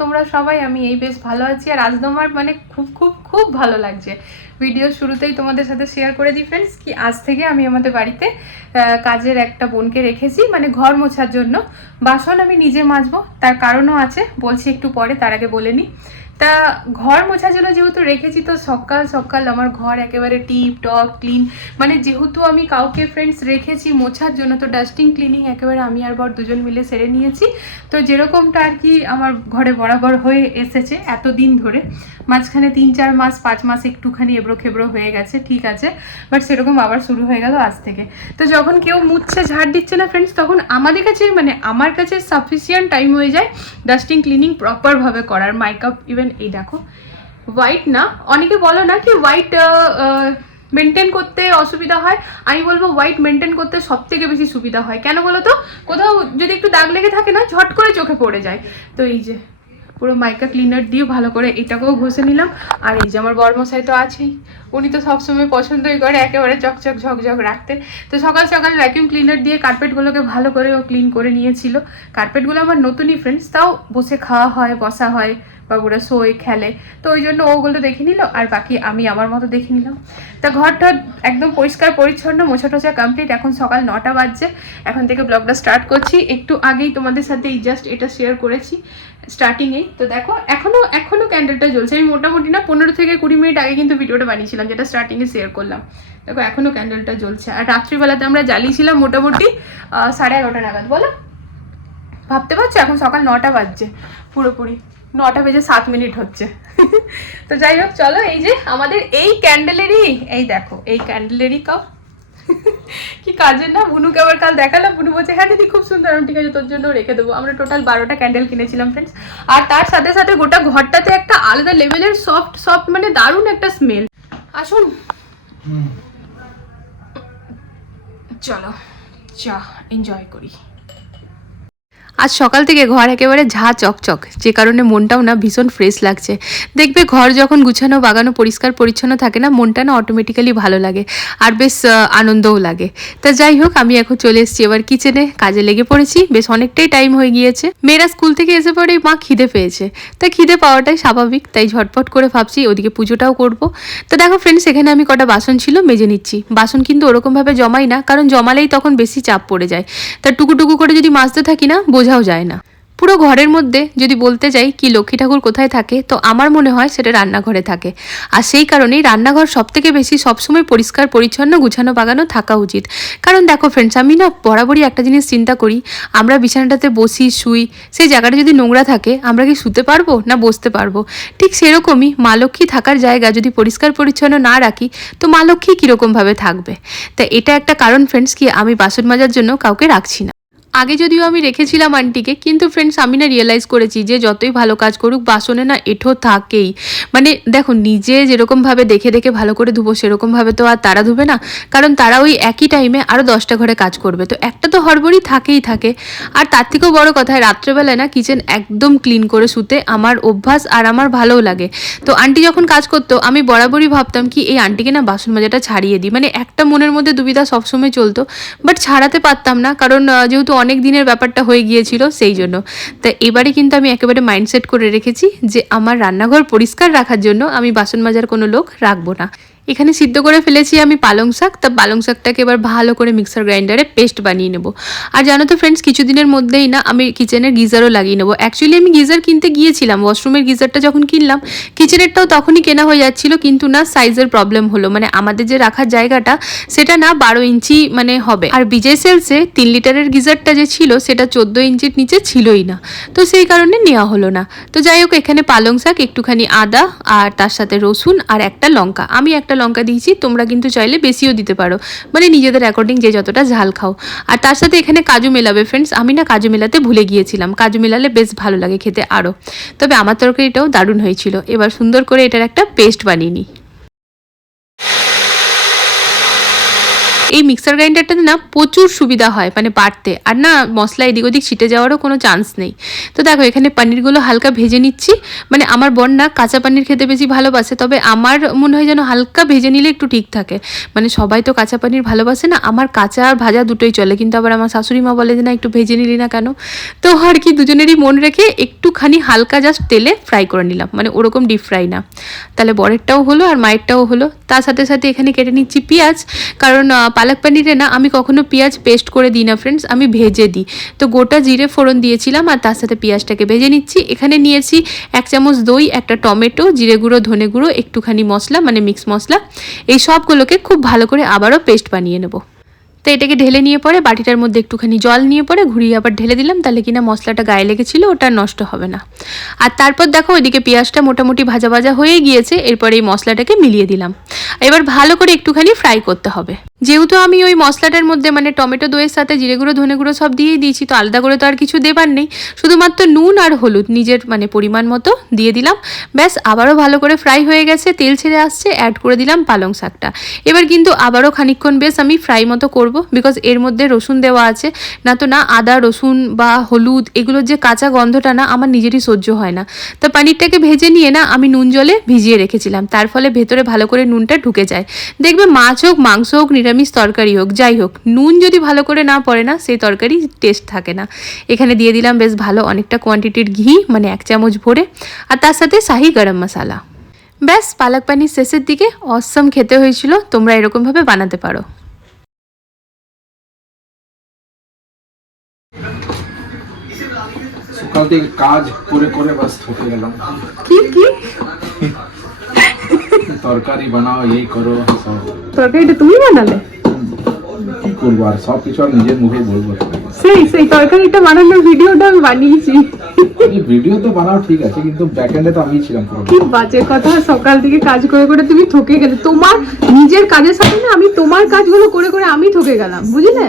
তোমরা সবাই, আমি এই বেশ ভালো আছি। আর আজ তোমার মানে খুব খুব খুব ভালো লাগছে। ভিডিও শুরুতেই তোমাদের সাথে শেয়ার করে দিই ফ্রেন্ডস কি আজ থেকে আমি আমাদের বাড়িতে কাজের একটা বোনকে রেখেছি মানে ঘর মোছার জন্য। বাসন আমি নিজে মাজবো, তার কারণও আছে, বলছি একটু পরে, তার আগে বলে নিই। তা ঘর মোছার জন্য যেহেতু রেখেছি, তো সকাল সকাল আমার ঘর একেবারে টিপ টপ, ক্লিন। মানে যেহেতু আমি কাউকে ফ্রেন্ডস রেখেছি মোছার জন্য, তো ডাস্টিং ক্লিনিং একেবারে আমি আর বর দুজন মিলে সেরে নিয়েছি। তো যেরকমটা আর কি আমার ঘরে বরাবর হয়ে এসেছে এতদিন ধরে। মাঝখানে তিন চার মাস, পাঁচ মাস একটুখানি এবড়ো খেবড়ো হয়ে গেছে, ঠিক আছে। বাট সেরকম আবার শুরু হয়ে গেল আজ থেকে। তো যখন কেউ মুছছে ঝাড় দিচ্ছে না ফ্রেন্ডস তখন আমাদের কাছে মানে আমার কাছে সাফিসিয়েন্ট টাইম হয়ে যায় ডাস্টিং ক্লিনিং প্রপারভাবে করার মাইকআপ ইভেন এই দেখো। হোয়াইট না, অনেকে বলো না কি হোয়াইট মেনটেন করতে অসুবিধা হয়। আমি বলব হোয়াইট মেনটেন করতে সব থেকে বেশি সুবিধা হয়। কেন বলো তো? কোথাও যদি একটু দাগ লেগে থাকে না, ঝট করে চোখে পড়ে যায়। তো এই যে, পুরো মাইকা ক্লিনার দিয়ে ভালো করে এটাকেও ঘষে নিলাম। আর এই যে আমার বর্মশাই তো আছেই। উনি তো সবসময় পছন্দই করে, একেবারে চকচক ঝকঝক রাখতে। তো সকাল সকাল ভ্যাকিউম ক্লিনার দিয়ে কার্পেটগুলোকে ভালো করে ও ক্লিন করে নিয়েছিল। কার্পেটগুলো আমার নতুনই ফ্রেন্ডস তাও বসে খাওয়া হয়, বসা হয়, বাবুরা শোয়, খেলে। তো ওই জন্য ওগুলো দেখে নিল, আর বাকি আমি আমার মতো দেখে নিলাম। তা ঘরটা একদম পরিষ্কার, পরিচ্ছন্ন মোছা টোছা কমপ্লিট এখন সকাল নটা বাজছে। এখন থেকে ব্লগটা স্টার্ট করছি। একটু আগেই তোমাদের সাথে এই জাস্ট এটা শেয়ার করেছি স্টার্টিংয়েই তো দেখো এখনও এখনও ক্যান্ডেলটা জ্বলছে। আমি মোটামুটি না পনেরো থেকে কুড়ি মিনিট আগে কিন্তু ভিডিওটা বানিয়েছিলাম। যেটা স্টার্টিংয়ে শেয়ার করলাম। দেখো, এখনও ক্যান্ডেলটা জ্বলছে। আর রাত্রিবেলাতে আমরা জ্বালিয়েছিলাম মোটামুটি সাড়ে এগারোটা নাগাদ, বলো? ভাবতে পারছ? এখন সকাল নটা বাজছে, পুরোপুরি। নটা বেজে সাত মিনিট হচ্ছে। তো যাই হোক, চলো, এই যে আমাদের এই ক্যান্ডেলেরই এই দেখো, এই ক্যান্ডেলেরই কাপ কি কাজের না বুনুকে আবার কাল দেখালাম। বুনু বলছে হ্যাঁ দিদি, খুব সুন্দর। ঠিক আছে, তোর জন্য রেখে দেবো। আমরা টোটাল বারোটা ক্যান্ডেল কিনেছিলাম ফ্রেন্ডস আর তার সাথে সাথে গোটা ঘরটাতে একটা আলাদা লেভেলের সফট সফট মানে দারুণ একটা স্মেল আসুন। চলো চা এনজয় করি। আজ সকাল থেকে ঘর একেবারে ঝা চকচক। যে কারণে মনটাও না ভীষণ ফ্রেশ লাগছে। দেখবে ঘর যখন গুছানো, বাগানো পরিষ্কার, পরিচ্ছন্ন থাকে না, মনটা না অটোমেটিক্যালি ভালো লাগে। আর বেশ আনন্দও লাগে। তা যাই হোক, আমি এখন চলে এসেছি এবার কিচেনে কাজে লেগে পড়েছি। বেশ অনেকটাই টাইম হয়ে গিয়েছে। মেয়েরা স্কুল থেকে এসে পরেই মা খিদে পেয়েছে। তা খিদে পাওয়াটাই স্বাভাবিক, তাই ঝটপট করে ভাবছি ওদিকে পুজোটাও করব। তো দেখো ফ্রেন্ডস এখানে আমি কটা বাসন ছিল, মেজে নিচ্ছি। বাসন কিন্তু ওরকমভাবে জমাই না, কারণ জমালেই তখন বেশি চাপ পড়ে যায়। তা টুকু টুকু করে যদি মাজতে থাকি না বোঝাও যায় না। পুরো ঘরের মধ্যে যদি বলতে যাই কি লক্ষ্মী ঠাকুর কোথায় থাকে, তো আমার মনে হয় সেটা রান্নাঘরে থাকে। আর সেই কারণেই রান্নাঘর সব থেকে বেশি সবসময় পরিষ্কার, পরিচ্ছন্ন, গুছানো, বাগানো থাকা উচিত। কারণ দেখো ফ্রেন্ডস আমি না বরাবরই একটা জিনিস চিন্তা করি, আমরা বিছানাটাতে বসি, শুই, সেই জায়গাটা যদি নোংরা থাকে, আমরা কি শুতে পারব না বসতে পারব? ঠিক সেরকমই মা লক্ষ্মী থাকার জায়গা যদি পরিষ্কার, পরিচ্ছন্ন না রাখি, তো মা লক্ষ্মী কীরকমভাবে থাকবে? তা এটা একটা কারণ ফ্রেন্ডস কি আমি বাসন মাজার জন্য কাউকে রাখছি না। আগে যদিও আমি রেখেছিলাম আন্টিকে, কিন্তু ফ্রেন্ডস আমি না রিয়েলাইজ করেছি যে যতই ভালো কাজ করুক, বাসনে না এঠো থাকেই। মানে দেখো, নিজে যেরকমভাবে দেখে দেখে ভালো করে ধুবো, সেরকমভাবে তো আর তারা ধুবে না। কারণ তারা ওই একই টাইমে আরও দশটা ঘরে কাজ করবে। তো একটা তো হড়বড়ি থাকেই থাকে। আর তার থেকেও বড় কথা, রাত্রেবেলায় না কিচেন একদম ক্লিন করে শুতে আমার অভ্যাস আর আমার ভালোও লাগে। তো আন্টি যখন কাজ করতো, আমি বরাবরই ভাবতাম কি, এই আন্টিকে না বাসন মাজাটা ছাড়িয়ে দিই। মানে একটা মনের মধ্যে দুবিধা সবসময় চলতো বাট ছাড়াতে পারতাম না। কারণ যেহেতু অনেক দিনের ব্যাপারটা হয়ে গিয়েছিল সেই জন্য। তা এবারে কিন্তু আমি একেবারে মাইন্ডসেট করে রেখেছি যে আমার রান্নাঘর পরিষ্কার রাখার জন্য আমি বাসন মাজার কোনো লোক রাখব না। এখানে সিদ্ধ করে ফেলেছি আমি পালং শাক। তা পালং শাকটাকে এবার ভালো করে মিক্সার গ্রাইন্ডারে পেস্ট বানিয়ে নেব। আর জানো তো ফ্রেন্ডস কিছুদিনের মধ্যেই না আমি কিচেনের গিজারও লাগিয়ে নেব। অ্যাকচুয়ালি আমি গিজার কিনতে গিয়েছিলাম ওয়াশরুমের গিজারটা যখন কিনলাম কিচেনেরটাও তখনই কেনা হয়ে যাচ্ছিল, কিন্তু না সাইজের প্রবলেম হলো। মানে আমাদের যে রাখার জায়গাটা, সেটা না বারো ইঞ্চি মানে হবে। আর বিজয় সেলসে তিন লিটারের গিজারটা যে ছিল, সেটা চোদ্দ ইঞ্চির নিচে ছিলই না। তো সেই কারণে নেওয়া হলো না। তো যাই হোক, এখানে পালং শাক, একটুখানি আদা, আর তার সাথে রসুন, আর একটা লঙ্কা। আমি একটা লঙ্কা দিয়েছি, তোমরা কিন্তু চাইলে বেশিও দিতে পারো। মানে নিজেদের অ্যাকর্ডিং যে যতটা ঝাল খাও। আর তার সাথে এখানে কাজু মেলাবে ফ্রেন্ডস আমি না কাজু মেলাতে ভুলে গিয়েছিলাম। কাজু মেলালে বেশ ভালো লাগে খেতে আরও তবে আমার তরকারিটাও দারুণ হয়েছিল। এবার সুন্দর করে এটার একটা পেস্ট বানিয়ে নিই। এই মিক্সার গ্রাইন্ডারটাতে না প্রচুর সুবিধা হয় মানে বাড়তে। আর না, মশলা এদিক ওদিক ছিটে যাওয়ারও কোনো চান্স নেই। তো দেখো, এখানে পনিরগুলো হালকা ভেজে নিচ্ছি। মানে আমার বোন না কাঁচা পনির খেতে বেশি ভালোবাসে, তবে আমার মনে হয় যেন হালকা ভেজে নিলে একটু ঠিক থাকে। মানে সবাই তো কাঁচা পানির ভালোবাসে না, আমার কাঁচা আর ভাজা দুটোই চলে। কিন্তু আবার আমার শাশুড়ি মা বলে যে, না, একটু ভেজে নিলি না কেন? তো আর কি, দুজনেরই মন রেখে একটুখানি হালকা জাস্ট তেলে ফ্রাই করে নিলাম। মানে ওরকম ডিপ ফ্রাই না। তাহলে বরেরটাও হলো আর মায়েরটাও হলো। তার সাথে সাথে এখানে কেটে নিচ্ছি পেঁয়াজ। কারণ পালক পানিরে না, আমি কখনো পেঁয়াজ পেস্ট করে দিই না ফ্রেন্ডস আমি ভেজে দিই। তো গোটা জিরে ফোড়ন দিয়েছিলাম আর তার সাথে পেঁয়াজটাকে ভেজে নিচ্ছি। এখানে নিয়েছি এক চামচ দই, একটা টমেটো, জিরে গুঁড়ো, ধনে গুঁড়ো, একটুখানি মশলা মানে মিক্স মশলা। এই সবগুলোকে খুব ভালো করে আবারও পেস্ট বানিয়ে নেব। তো এটাকে ঢেলে নিয়ে পরে বাটিটার মধ্যে একটুখানি জল নিয়ে পরে ঘুরিয়ে আবার ঢেলে দিলাম, তাহলে কিনা মশলাটা গায়ে লেগেছিলো, ওটা নষ্ট হবে না। আর তারপর দেখো ওইদিকে পেঁয়াজটা মোটামুটি ভাজা ভাজা হয়ে গিয়েছে, এরপরে এই মশলাটাকে মিলিয়ে দিলাম। এবার ভালো করে একটুখানি ফ্রাই করতে হবে। যেহেতু আমি ওই মশলাটার মধ্যে মানে টমেটো দইয়ের সাথে জিরে গুঁড়ো, ধনে গুঁড়ো সব দিয়েই দিয়েছি, তো আলাদা করে তো আর কিছু দেবার নেই। শুধুমাত্র নুন আর হলুদ নিজের মানে পরিমাণ মতো দিয়ে দিলাম। ব্যাস, আবারও ভালো করে ফ্রাই হয়ে গেছে, তেল ছেড়ে আসছে অ্যাড করে দিলাম পালং শাকটা। এবার কিন্তু আবারও খানিকক্ষণ বেশ আমি ফ্রাই মতো করব। বিকজ এর মধ্যে রসুন দেওয়া আছে। না তো না আদা, রসুন বা হলুদ এগুলোর যে কাঁচা গন্ধটা না আমার নিজেরই সহ্য হয় না। তো পানিরটাকে ভেজে নিয়ে না আমি নুন জলে ভিজিয়ে রেখেছিলাম। তার ফলে ভেতরে ভালো করে নুনটা ঢুকে যায়। দেখবে মাছ হোক, মাংস হোক, নিরামিষ তরকারি হোক, যাই হোক, নুন যদি ভালো করে না পড়ে না, সেই তরকারি টেস্ট থাকে না। এখানে দিয়ে দিলাম বেশ ভালো অনেকটা কোয়ান্টিটির ঘি মানে এক চামচ ভরে, আর তার সাথে শাহি গরম মশলা। ব্যাস, পালক পানির শেষের দিকে অসম খেতে হয়েছিল, তোমরা এরকমভাবে বানাতে পারো। সকাল থেকে কাজ করে করে বাস গেলাম। কি কি? তরকারি বানাও এই করো তরকারিটা তুমি বানালে? কি করব আর? সব কিছু আর নিজের মুখে বলব। সেই সেই তরকারিটা বানানোর ভিডিওটা আমি বানিয়েছি। ভিডিও তো বানাও ঠিক আছে কিন্তু ব্যাকএন্ডে তো আমিই ছিলাম পুরো কি বাজে কথা সকাল থেকে কাজ করে করে তুমি থকে গেলে। তোমার নিজের কাজের সাথে না আমি তোমার কাজগুলো করে করে আমি থকে গেলাম বুঝলে?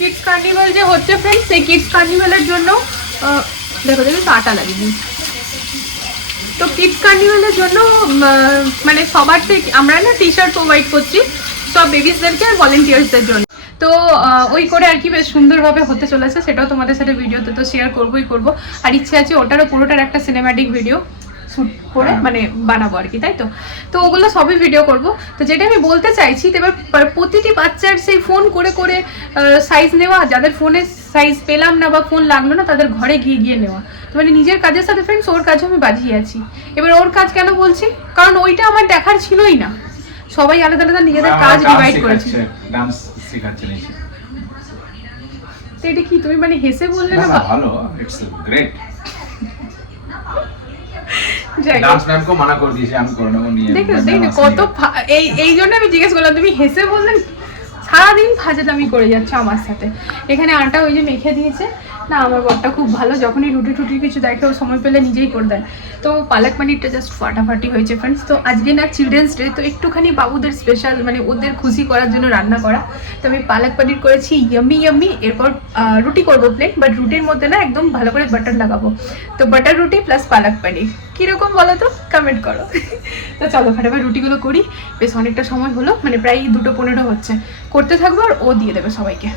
কিডস কার্নিভাল যে হচ্ছে ফ্রেন্ডস সেই কিডস কার্নিভালের জন্য দেখো দেখো, কাটা দিই। তো কিডস কার্নিভালের জন্য মানে সবার থেকে, আমরা না টি শার্ট প্রোভাইড করছি সব বেবিসদেরকে আর ভলেন্টিয়ার্সদের জন্য। তো ওই করে আর কি বেশ সুন্দরভাবে হতে চলেছে, সেটাও তোমাদের সাথে ভিডিওতে তো শেয়ার করবোই করব। আর ইচ্ছে আছে ওটারও পুরোটার একটা সিনেম্যাটিক ভিডিও শুট করে হ্যাঁ। মানে বানাবো আর কি তাই তো? তো ওগুলো সবই ভিডিও করব। তো যেটা আমি বলতে চাইছি তো এবার প্রতিটি বাচ্চার সেই ফোন করে করে সাইজ নেওয়া যাদের ফোনের সাইজ পেলাম না বা ফোন লাগল না তাদের ঘরে গিয়ে গিয়ে নেওয়া। তো মানে নিজের কাজের সাথে ফ্রেন্ডস ওর কাজও আমি বাজিয়ে আছি। এবার ওর কাজ কেন বলছি? কারণ ওইটা আমার দেখার ছিলই না। সবাই আলাদা আলাদা নিজেদের কাজ ডিভাইড করেছে। ডান্স শেখাচ্ছে তো এটা কি তুমি মানে হেসে বললে না ভালো ইটস গ্রেট। ডান্স ম্যামকে মানা করে দিয়েছে আমি করে নেব নিয়ে দেখো ম্যাম দেখো আসেনি। কত এই এই জন্য আমি জিজ্ঞেস করলাম তুমি হেসে বললেন? সারাদিন ফাজলামি করে যাচ্ছি আমার সাথে। এখানে আটা ওই যে মেখে দিয়েছে। না, আমার বরটা খুব ভালো। যখনই রুটি টুটি কিছু দেখে ও সময় পেলে নিজেই করে দেয়। তো পালক পানিরটা জাস্ট ফাটাফাটি হয়েছে ফ্রেন্ডস তো আজকে না চিলড্রেন্স ডে তো একটুখানি বাবুদের স্পেশাল মানে ওদের খুশি করার জন্য রান্না করা। তো আমি পালক পানির করেছি ইয়ামি ইয়ামি এরপর রুটি করব প্লেন বাট রুটির মধ্যে না একদম ভালো করে বাটার লাগাবো। তো বাটার রুটি প্লাস পালক পানির। কীরকম বলো তো? কমেন্ট করো। তো চলো, ফাটাফাট রুটিগুলো করি। বেশ অনেকটা সময় হলো মানে প্রায় দুটো পনেরো হচ্ছে। করতে থাকব আর ও দিয়ে দেবে সবাইকে।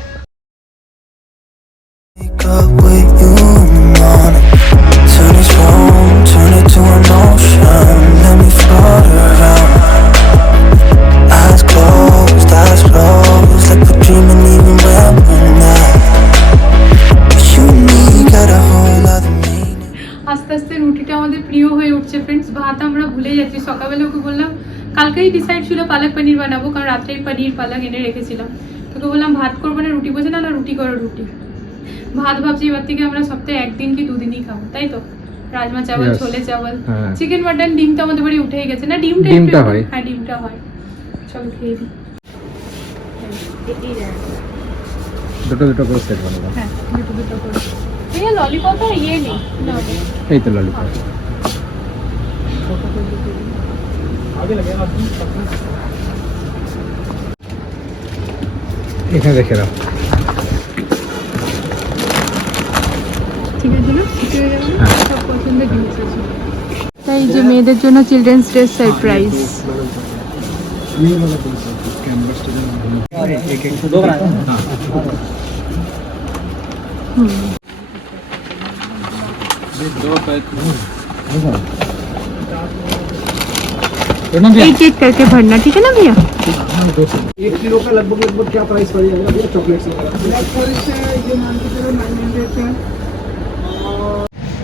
সকালবেলা ওকে বললাম, কালকেই ডিসাইড ছিল পালক পনির বানাবো, কারণ রাত্রেই পনির পালক এনে রেখেছিলাম। তোকে বললাম, ভাত করব না, রুটি বলছে না না, রুটি করো, রুটি। ভাত ভাবছি এবার থেকে আমরা সপ্তাহে একদিন কি দুদিনই খাব তাই তো? রাজমা চাওয়াল ছোলে চাওয়াল হ্যাঁ। চিকেন মাটন ডিম তো আমাদের বাড়ি উঠেই গেছে। না ডিমটা ডিমটা হয়। হ্যাঁ ডিমটা হয়। চলো খেয়ে দিই দুটো দুটো করে সেট বানাবো হ্যাঁ দুটো দুটো করে। এই ললিপপ আর ইয়ে নেই। এই তো ললিপপ এখানে রেখে দাও সব পছন্দের জিনিস আছে তাই যে মেয়েদের জন্য চিলড্রেন্স ডে সারপ্রাইজ एक एक करके भरना ठीक है ना भैया एक किलो का लगभग लगभग क्या प्राइस पड़ जाएगा भैया चॉकलेट्स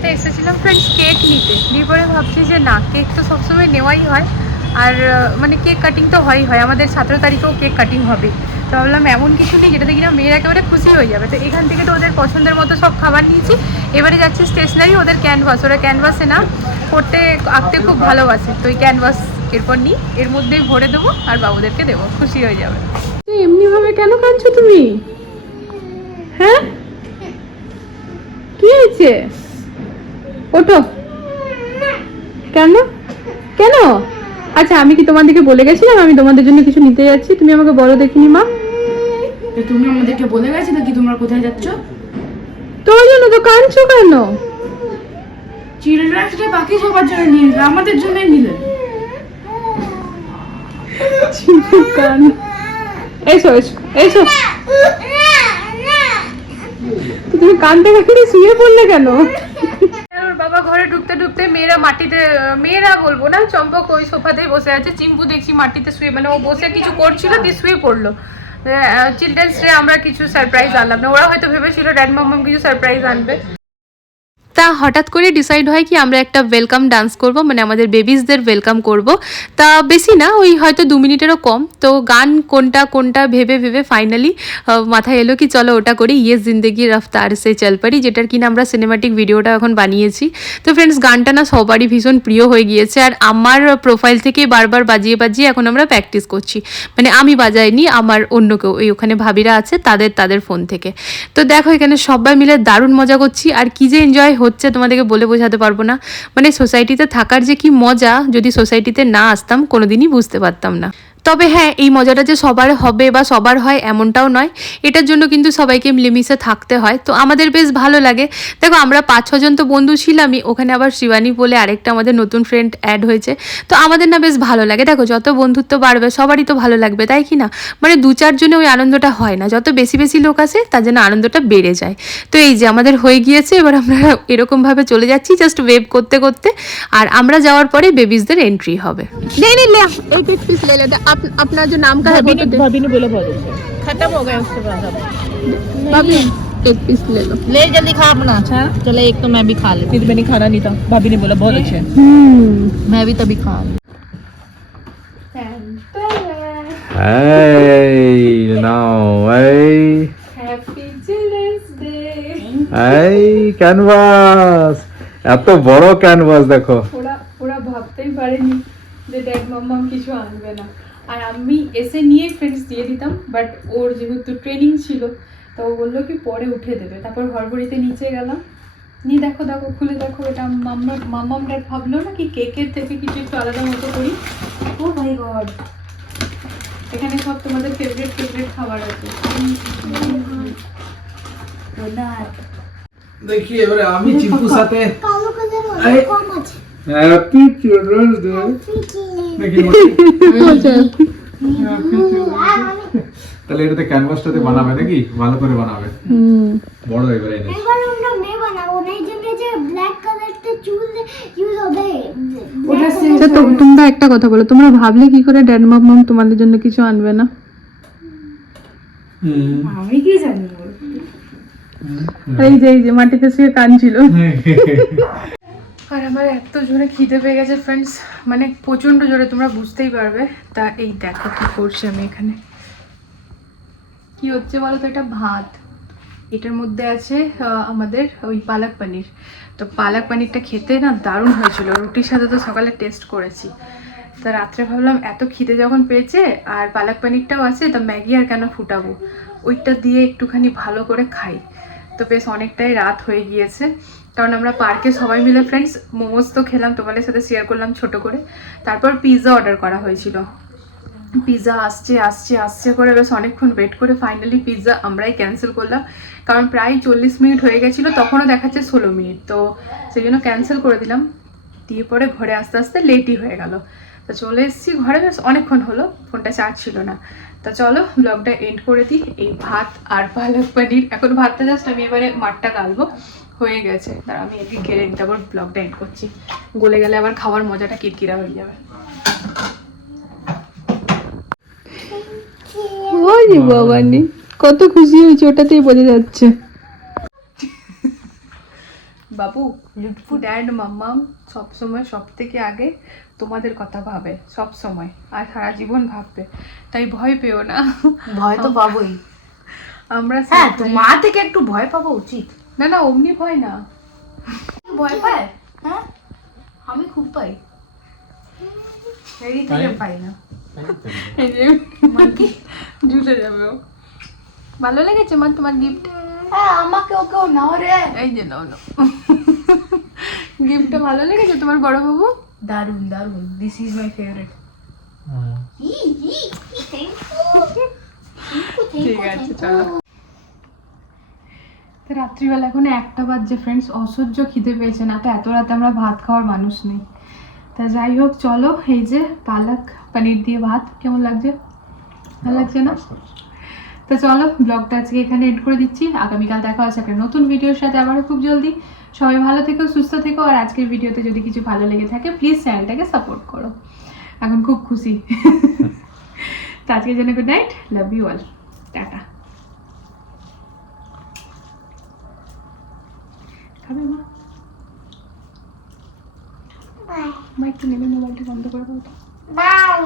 তো এসেছিলাম ফ্রেন্ডস কেক নিতে। দিয়ে পরে ভাবছি যে না কেক তো সবসময় নেওয়াই হয়। আর মানে কেক কাটিং তো হয়ই, হয়। আমাদের সতেরো তারিখেও কেক কাটিং হবে। তো ভাবলাম এমন কিছু নেই যেটাতে কিনা মেয়েরা একেবারে খুশি হয়ে যাবে। তো এখান থেকে তো ওদের পছন্দের মতো সব খাবার নিয়েছি। এবারে যাচ্ছি স্টেশনারি ওদের ক্যানভাস ওরা ক্যানভাসে না, করতে, আঁকতে খুব ভালোবাসে। তো ওই ক্যানভাস এরপর নিই। এর মধ্যেই ভরে দেবো আর বাবুদেরকে দেবো। খুশি হয়ে যাবে। এমনিভাবে কেন কাঁদছো তুমি? হ্যাঁ? কি হয়েছে? ওঠো। কেন? কেন? আচ্ছা আমি কি তোমাদেরকে বলে গেছিলাম? আমি তোমাদের জন্য কিছু নিতে যাচ্ছি। তুমি আমাকে বলো দেখিনি মা। তুমি আমাদেরকে বলে গেছিলে কি তোমরা কোথায় যাচ্ছ? তোমার জন্য তো কাঁদছো কেন? চিলড্রেন্স ডে বাকি সবার জন্য নিয়ে নিলে আমাদের জন্যই নিলে। কান এসো এসো এসো। তুমি কানতে শুয়ে পড়লে কেন? বাবা ঘরে ঢুকতে ঢুকতে মেয়েরা মাটিতে, মেয়েরা বলব না, চম্পক ওই সোফাতেই বসে আছে, চিম্পু দেখছি মাটিতে শুয়ে মানে ও বসে কিছু করছিল, দিয়ে শুয়ে পড়ল। চিলড্রেন্স ডে আমরা কিছু সারপ্রাইজ আনলাম না, ওরা হয়তো ভেবেছিল ড্যাড মাম্মাম কিছু সারপ্রাইজ আনবে। তা হঠাৎ করে ডিসাইড হয় কি আমরা একটা ওয়েলকাম ডান্স করব মানে আমাদের বেবিসদের ওয়েলকাম করব। তা বেশি না, ওই হয়তো দু মিনিটেরও কম। তো গান কোনটা কোনটা ভেবে ভেবে ফাইনালি মাথায় এলো কি চলো ওটা করি ইয়ে জিন্দগি রফতার সে চল পারি যেটার কিনা আমরা সিনেমাটিক ভিডিওটা এখন বানিয়েছি। তো ফ্রেন্ডস গানটা না সবারই ভীষণ প্রিয় হয়ে গিয়েছে, আর আমার প্রোফাইল থেকে বারবার বাজিয়ে বাজিয়ে এখন আমরা প্র্যাকটিস করছি। মানে আমি বাজাইনি, আমার অন্য কেউ ওই ওখানে ভাবিরা আছে, তাদের তাদের ফোন থেকে। তো দেখো এখানে সবাই মিলে দারুণ মজা করছি, আর কি যে এনজয় তোমাদেরকে বলে বোঝাতে পারব না। মানে সোসাইটিতে থাকার যে কি মজা, যদি সোসাইটিতে না আসতাম, কোনোদিনই বুঝতে পারতাম না। তবে হ্যাঁ এই মজাটা যে সবার হবে বা সবার হয় এমনটাও নয়। এটার জন্য কিন্তু সবাইকে মিলেমিশে থাকতে হয়। তো আমাদের বেশ ভালো লাগে। দেখো, আমরা পাঁচ, ছজন তো বন্ধু ছিলামই। ওখানে আবার শিবানী বলে আরেকটা আমাদের নতুন ফ্রেন্ড অ্যাড হয়েছে। তো আমাদের না বেশ ভালো লাগে। দেখো, যত বন্ধুত্ব বাড়বে, সবারই তো ভালো লাগবে, তাই কি না? মানে দু চারজনে ওই আনন্দটা হয় না। যত বেশি বেশি লোক আসে, তার জন্য আনন্দটা বেড়ে যায়। তো এই যে আমাদের হয়ে গিয়েছে, এবার আমরা এরকমভাবে চলে যাচ্ছি জাস্ট ওয়েব করতে করতে। আর আমরা যাওয়ার পরে বেবিসদের এন্ট্রি হবে। नहीं नहीं ले एक एक पीस ले लेते अप, अपना जो नाम का है वो तो दे भाभी ने बोला बहुत अच्छा खत्म हो गया उसके बाद अब भाभी एक पीस ले लो ले जल्दी खा अपना अच्छा चलो एक तो मैं भी खा लेती मैंने खाना नहीं था भाभी ने बोला बहुत अच्छे मैं भी तभी खा ली Hey, now, hey, happy children's day hey, canvas এত বড় ক্যানভাস দেখো ওরা ওরা ভাবতেই পারেনি যে ড্যাড মাম্মাম কিছু আনবে না আর আমি এসে নিয়ে ফ্রেন্ডস দিয়ে দিতাম বাট ওর যেহেতু ট্রেনিং ছিল তো ও বলল কি পরে উঠে দেবে। তারপর ঘরবড়িতে নিচে গেলাম। নি দেখো দেখো খুলে দেখো এটা মাম্মা মাম্মাম ড্যাড ভাবলো না কি কেকের থেকে কিছু একটু আলাদা মতো করি? ও মাই গড এখানে সব তোমাদের ফেভারিট ফেভারিট খাবার আছে। দেখি এবারে আমি চিম্পুর সাথে কালো কালার এই। কম আছে। হ্যাপি চিলড্রেন্স ডে তাহলে এটাতে ক্যানভাসটাতে বানাবে নাকি? ভালো করে বানাবে। বড় এবারে আচ্ছা তোমরা একটা কথা বলো তোমরা ভাবলে কি করে ড্যাড মাম্মাম তোমাদের জন্য কিছু আনবে না? আমি কি জানি? এই যে এই যে মাটিতে শুয়ে কাঁদছিল। আর আমার এত জোরে খিদে পেয়ে গেছে ফ্রেন্ডস মানে প্রচণ্ড জোরে, তোমরা বুঝতেই পারবে। তা এই দেখো কি করছি আমি এখানে। কি হচ্ছে বলো তো, এটা ভাত। এটার মধ্যে আছে আমাদের ওই পালাক পনির। তো পালাক পনিরটা খেতে না দারুণ হয়েছিল। রুটির সাথে তো সকালে টেস্ট করেছি। তা রাত্রে ভাবলাম, এত খিদে যখন পেয়েছে, আর পালাক পনিরটাও আছে, তা ম্যাগি আর কেন ফুটাবো? ওইটা দিয়ে একটুখানি ভালো করে খাই। তো বেশ অনেকটাই রাত হয়ে গিয়েছে। কারণ আমরা পার্কে সবাই মিলে ফ্রেন্ডস মোমোজ তো খেলাম, তোমাদের সাথে শেয়ার করলাম ছোট করে। তারপর পিৎজা অর্ডার করা হয়েছিল। পিৎজা আসছে আসছে আসছে করে বেশ অনেকক্ষণ ওয়েট করে ফাইনালি পিৎজা আমরাই ক্যান্সেল করলাম। কারণ প্রায় চল্লিশ মিনিট হয়ে গেছিল, তখনও দেখাচ্ছে ষোলো মিনিট। তো সেই জন্য ক্যান্সেল করে দিলাম। দিয়ে পরে ঘরে আস্তে আস্তে লেটই হয়ে গেল। তো চলে এসেছি ঘরে, বেশ অনেকক্ষণ হলো ফোনটা চার্জ ছিল না। তা চলো ব্লগটা এন্ড করে দিই। এই ভাত আর পালক পনির। এখন ভাতটা জাস্ট আমি এবারে মাঠটা গালবো। হয়ে গেছে। তার আমি এদিকে গেলে নিতে আবার ব্লগটা এন্ড করছি। গলে গেলে আবার খাওয়ার মজাটা কিরকিরা হয়ে যাবে। ওই বাবা নে কত খুশি হয়েছে ওটাতেই বোঝা যাচ্ছে। বাবু লিটফুড অ্যান্ড মাম্মাম সবসময় সব থেকে আগে তোমাদের কথা ভাবে সব সময়। আর সারা জীবন ভাববে। তাই ভয় পেও না। ভয় তো পাবোই। আমরা হ্যাঁ তো মা থেকে একটু ভয় পাবো উচিত। না না অমনি ভয় না। ভয় পায়? হ্যাঁ? আমি খুব পাই। এই থেকে পাই না। এই যে যাবে ও। ভালো লেগেছে মা তোমার গিফট হ্যাঁ আমাকে ওকেও নাও রে। এই যে নাও নাও। গিফটটা ভালো লেগেছে তোমার বড় বাবু? দারুণ দারুণ দিস ইজ মাই ফেভারিট ঠিক আছে চলো। তো রাত্রিবেলা এখন একটা বাজছে ফ্রেন্ডস অসহ্য খিদে পেয়েছে না? তো এত রাতে আমরা ভাত খাওয়ার মানুষ নেই। তা যাই হোক চলো এই যে পালক পনির দিয়ে ভাত কেমন লাগছে? ভালো লাগছে না? তো চলো ব্লগটা আজকে এখানে এড করে দিচ্ছি। আগামীকাল দেখা হচ্ছে একটা নতুন ভিডিওর সাথে আবারও খুব জলদি। সবাই ভালো থেকো সুস্থ থেকো আর আজকের ভিডিওতে যদি কিছু ভালো লেগে থাকে প্লিজ চ্যানেলটাকে সাপোর্ট করো। এখন খুব খুশি। তো আজকের জন্য good night love you all tata. খাবে মা. মা একটু নেবে মোবাইলটা বন্ধ করে দাও.